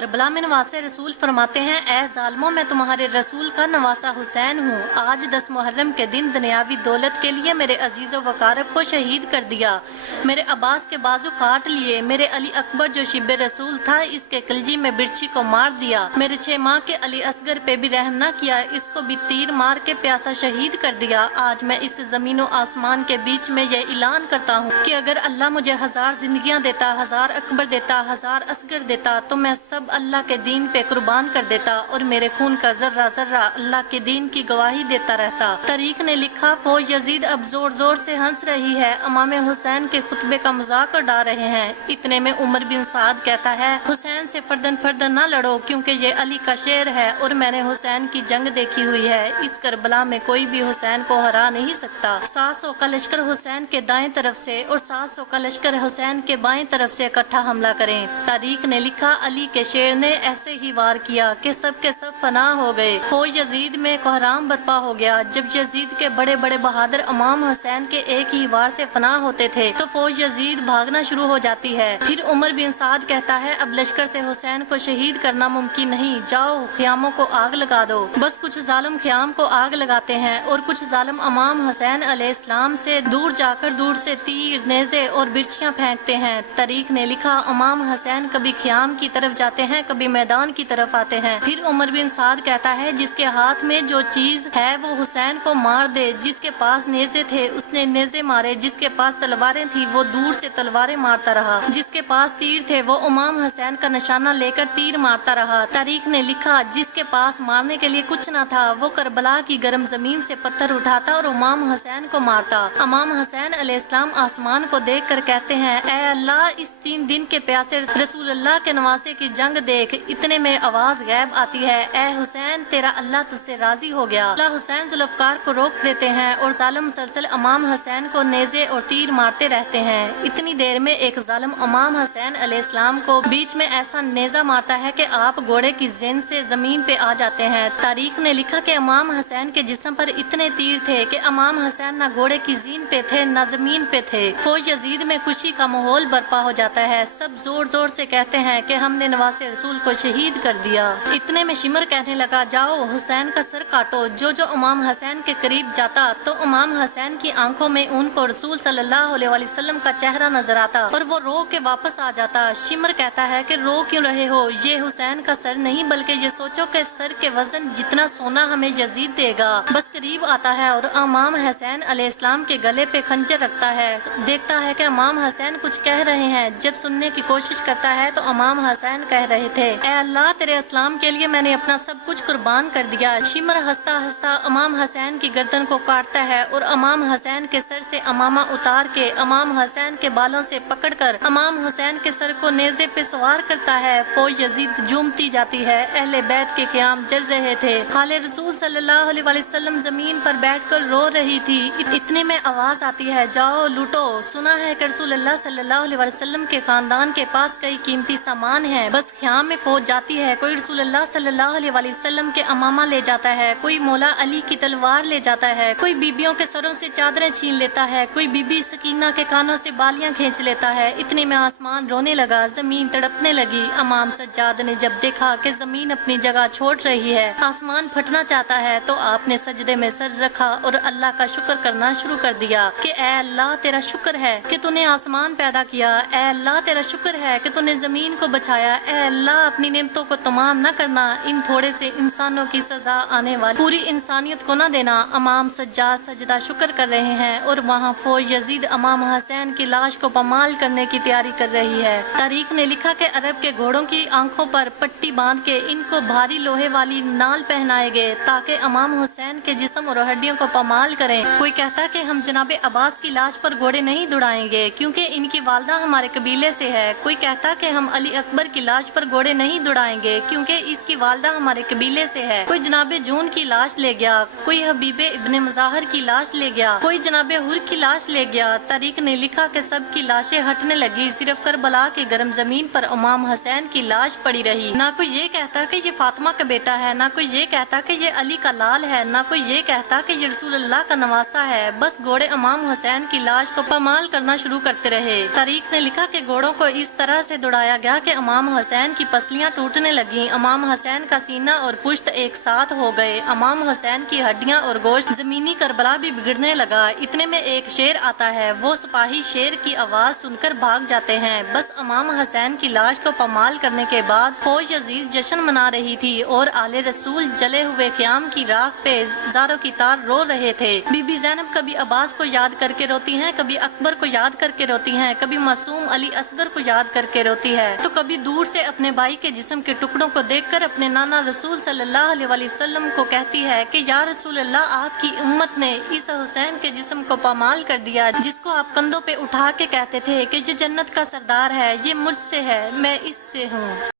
کربلا میں نواسے رسول فرماتے ہیں، اے ظالموں، میں تمہارے رسول کا نواسا حسین ہوں۔ آج 10 محرم کے دن دنیاوی دولت کے لیے میرے عزیز و وقارب کو شہید کر دیا، میرے عباس کے بازو کاٹ لیے، میرے علی اکبر جو شب رسول تھا اس کے کلجی میں برچھی کو مار دیا، میرے 6 ماہ کے علی اصغر پہ بھی رحم نہ کیا، اس کو بھی تیر مار کے پیاسا شہید کر دیا۔ آج میں اس زمین و آسمان کے بیچ میں یہ اعلان کرتا ہوں کہ اگر اللہ مجھے 1000 زندگیاں دیتا، 1000 اکبر دیتا، 1000 اصغر دیتا تو میں سب اللہ کے دین پہ قربان کر دیتا اور میرے خون کا ذرہ ذرہ اللہ کے دین کی گواہی دیتا رہتا۔ طریق نے لکھا، فوج یزید اب زور زور سے ہنس رہی ہے، امام حسین کے خطبے کا مذاق اڑا رہے ہیں۔ اتنے میں عمر بن سعد کہتا ہے، حسین سے فردن فردن نہ لڑو کیونکہ یہ علی کا شعر ہے اور میں نے حسین کی جنگ دیکھی ہوئی ہے، اس کربلا میں کوئی بھی حسین کو ہرا نہیں سکتا۔ 700 کا لشکر حسین کے دائیں طرف سے اور 700 کا لشکر حسین کے بائیں طرف سے اکٹھا حملہ کریں۔ تاریخ نے لکھا، علی کے شیر نے ایسے ہی وار کیا کہ سب کے سب فنا ہو گئے۔ فوج یزید میں کوہرام برپا ہو گیا۔ جب یزید کے بڑے بڑے بہادر امام حسین کے ایک ہی وار سے فنا ہوتے تھے تو فوج یزید بھاگنا شروع ہو جاتی ہے۔ پھر عمر بن سعد کہتا ہے، اب لشکر سے حسین کو شہید کرنا ممکن نہیں، جاؤ خیاموں کو آگ لگا دو۔ بس کچھ ظالم خیام کو آگ لگاتے ہیں اور کچھ ظالم امام حسین علیہ السلام سے دور جا کر دور سے تیر، نیزے اور برچھیاں پھینکتے ہیں۔ تاریخ نے لکھا، امام حسین کبھی خیام کی طرف جاتے ہیں، کبھی میدان کی طرف آتے ہیں۔ پھر عمر بن سعد کہتا ہے، جس کے ہاتھ میں جو چیز ہے وہ حسین کو مار دے، جس کے پاس نیزے تھے اس نے نیزے مارے، جس کے پاس تلواریں تھی وہ دور سے تلواریں مارتا رہا، جس کے پاس تیر تھے وہ امام حسین کا نشانہ لے کر تیر مارتا رہا۔ تاریخ نے لکھا، جس کے پاس مارنے کے لیے کچھ نہ تھا وہ کربلا کی گرم زمین سے پتھر اٹھاتا اور امام حسین کو مارتا۔ امام حسین علیہ السلام آسمان کو دیکھ کر کہتے ہیں، اے اللہ، اس 3 دن کے پیاسے رسول اللہ کے نواسے کی جنگ دیکھ۔ اتنے میں آواز غیب آتی ہے، اے حسین، تیرا اللہ تجھ سے راضی ہو گیا۔ اللہ حسین ذوالفقار کو روک دیتے ہیں اور ظالم مسلسل امام حسین کو نیزے اور تیر مارتے رہتے ہیں۔ اتنی دیر میں ایک ظالم امام حسین علیہ السلام کو بیچ میں ایسا نیزہ مارتا ہے کہ آپ گھوڑے کی زین سے زمین پہ آ جاتے ہیں۔ تاریخ نے لکھا کہ امام حسین کے جسم پر اتنے تیر تھے کہ امام حسین نہ گھوڑے کی زین پہ تھے نہ زمین پہ تھے۔ فوج یزید میں خوشی کا ماحول برپا ہو جاتا ہے، سب زور زور سے کہتے ہیں کہ ہم نے نواسے رسول کو شہید کر دیا۔ اتنے میں شمر کہنے لگا، جاؤ حسین کا سر کاٹو۔ جو امام حسین کے قریب جاتا تو امام حسین کی آنکھوں میں ان کو رسول صلی اللہ علیہ وسلم کا چہرہ نظر آتا اور وہ رو کے واپس آ جاتا۔ شمر کہتا ہے کہ رو کیوں رہے ہو، یہ حسین کا سر نہیں بلکہ یہ سوچو کہ سر کے وزن جتنا سونا ہمیں یزید دے گا۔ بس قریب آتا ہے اور امام حسین علیہ السلام کے گلے پہ خنجر رکھتا ہے، دیکھتا ہے کہ امام حسین کچھ کہہ رہے ہیں۔ جب سننے کی کوشش کرتا ہے تو امام حسین کہہ رہے تھے، اے اللہ، تیرے اسلام کے لیے میں نے اپنا سب کچھ قربان کر دیا۔ شمر ہنستا ہنستا امام حسین کی گردن کو کاٹتا ہے اور امام حسین کے سر سے امامہ اتار کے امام حسین کے بالوں سے پکڑ کر امام حسین کے سر کو نیزے پہ سوار کرتا ہے۔ فوج یزید جھومتی جاتی ہے، اہل بیت کے قیام جل رہے تھے، حال رسول صلی اللہ علیہ وسلم زمین پر بیٹھ کر رو رہی تھی۔ اتنے میں آواز آتی ہے، جاؤ لوٹو، سنا ہے کہ رسول اللہ صلی اللہ علیہ وسلم کے خاندان کے پاس کئی قیمتی سامان ہیں۔ بس خیام میں فوج جاتی ہے، کوئی رسول اللہ صلی اللہ علیہ وسلم کے امامہ لے جاتا ہے، کوئی مولا علی کی تلوار لے جاتا ہے، کوئی بیبیوں کے سروں سے چادریں چھین لیتا ہے، کوئی بی بی سکینہ کے کانوں سے بالیاں کھینچ لیتا ہے۔ اتنے میں آسمان رونے لگا، زمین تڑپنے لگی۔ امام سجاد نے جب دیکھا کہ زمین اپنی جگہ چھوڑ رہی ہے، آسمان پھٹنا چاہتا ہے، تو آپ نے سجدے میں سر رکھا اور اللہ کا شکر کرنا شروع کر دیا کہ اے اللہ، تیرا شکر ہے کہ تو نے آسمان پیدا کیا، اے اللہ، تیرا شکر ہے کہ تو نے زمین کو بچایا، اے اللہ، اپنی نعمتوں کو تمام نہ کرنا، ان تھوڑے سے انسانوں کی سزا آنے والی پوری انسانیت کو نہ دینا۔ امام سجاد سجدہ شکر کر رہے ہیں اور وہاں فوج یزید امام حسین کی لاش کو پامال کرنے کی تیاری کر رہی ہے۔ تاریخ نے لکھا کہ عرب کے گھوڑوں کی آنکھوں پر پٹی باندھ کے ان کو بھاری لوہے والی نال پہنائے گئے تاکہ امام حسین کے جسم اور ہڈیوں کو پامال کریں۔ کوئی کہتا کہ ہم جناب عباس کی لاش پر گھوڑے نہیں دوڑائیں گے کیونکہ ان کی والدہ ہمارے قبیلے سے ہے، کوئی کہتا کہ ہم علی اکبر کی لاش پر گھوڑے نہیں دوڑائیں گے کیونکہ اس کی والدہ ہمارے قبیلے سے ہے، کوئی جناب جون کی لاش لے گیا، کوئی حبیب ابن مظاہر کی لاش لے گیا، کوئی جناب حر کی لاش لے گیا۔ تاریخ نے لکھا کہ سب کی لاشیں ہٹنے لگی، صرف کربلا کی گرم زمین پر امام حسین کی لاش پڑی رہی۔ نہ کوئی یہ کہتا کہ یہ فاطمہ کا بیٹا ہے، نہ کوئی یہ کہتا کہ یہ علی کا لال ہے، نہ کوئی یہ کہتا کہ یہ رسول اللہ کا نواسا ہے، بس گھوڑے امام حسین کی لاش کو پامال کرنا شروع کرتے رہے۔ تاریخ نے لکھا کہ گھوڑوں کو اس طرح سے دوڑایا گیا کہ امام حسین حسین کی پسلیاں ٹوٹنے لگیں، امام حسین کا سینہ اور پشت ایک ساتھ ہو گئے، امام حسین کی ہڈیاں اور گوشت زمینی کربلا بھی بگڑنے لگا۔ اتنے میں ایک شیر آتا ہے، وہ سپاہی شیر کی آواز سن کر بھاگ جاتے ہیں۔ بس امام حسین کی لاش کو پامال کرنے کے بعد فوج عزیز جشن منا رہی تھی اور آل رسول جلے ہوئے خیام کی راکھ پہ زاروں کی طار رو رہے تھے۔ بی بی زینب کبھی عباس کو یاد کر کے روتی ہیں، کبھی اکبر کو یاد کر کے روتی ہیں، کبھی معصوم علی اصغر کو یاد کر کے روتی ہے، تو کبھی دور سے اپنے بھائی کے جسم کے ٹکڑوں کو دیکھ کر اپنے نانا رسول صلی اللہ علیہ وآلہ وسلم کو کہتی ہے کہ یا رسول اللہ، آپ کی امت نے اس حسین کے جسم کو پامال کر دیا جس کو آپ کندھوں پہ اٹھا کے کہتے تھے کہ یہ جنت کا سردار ہے، یہ مجھ سے ہے، میں اس سے ہوں۔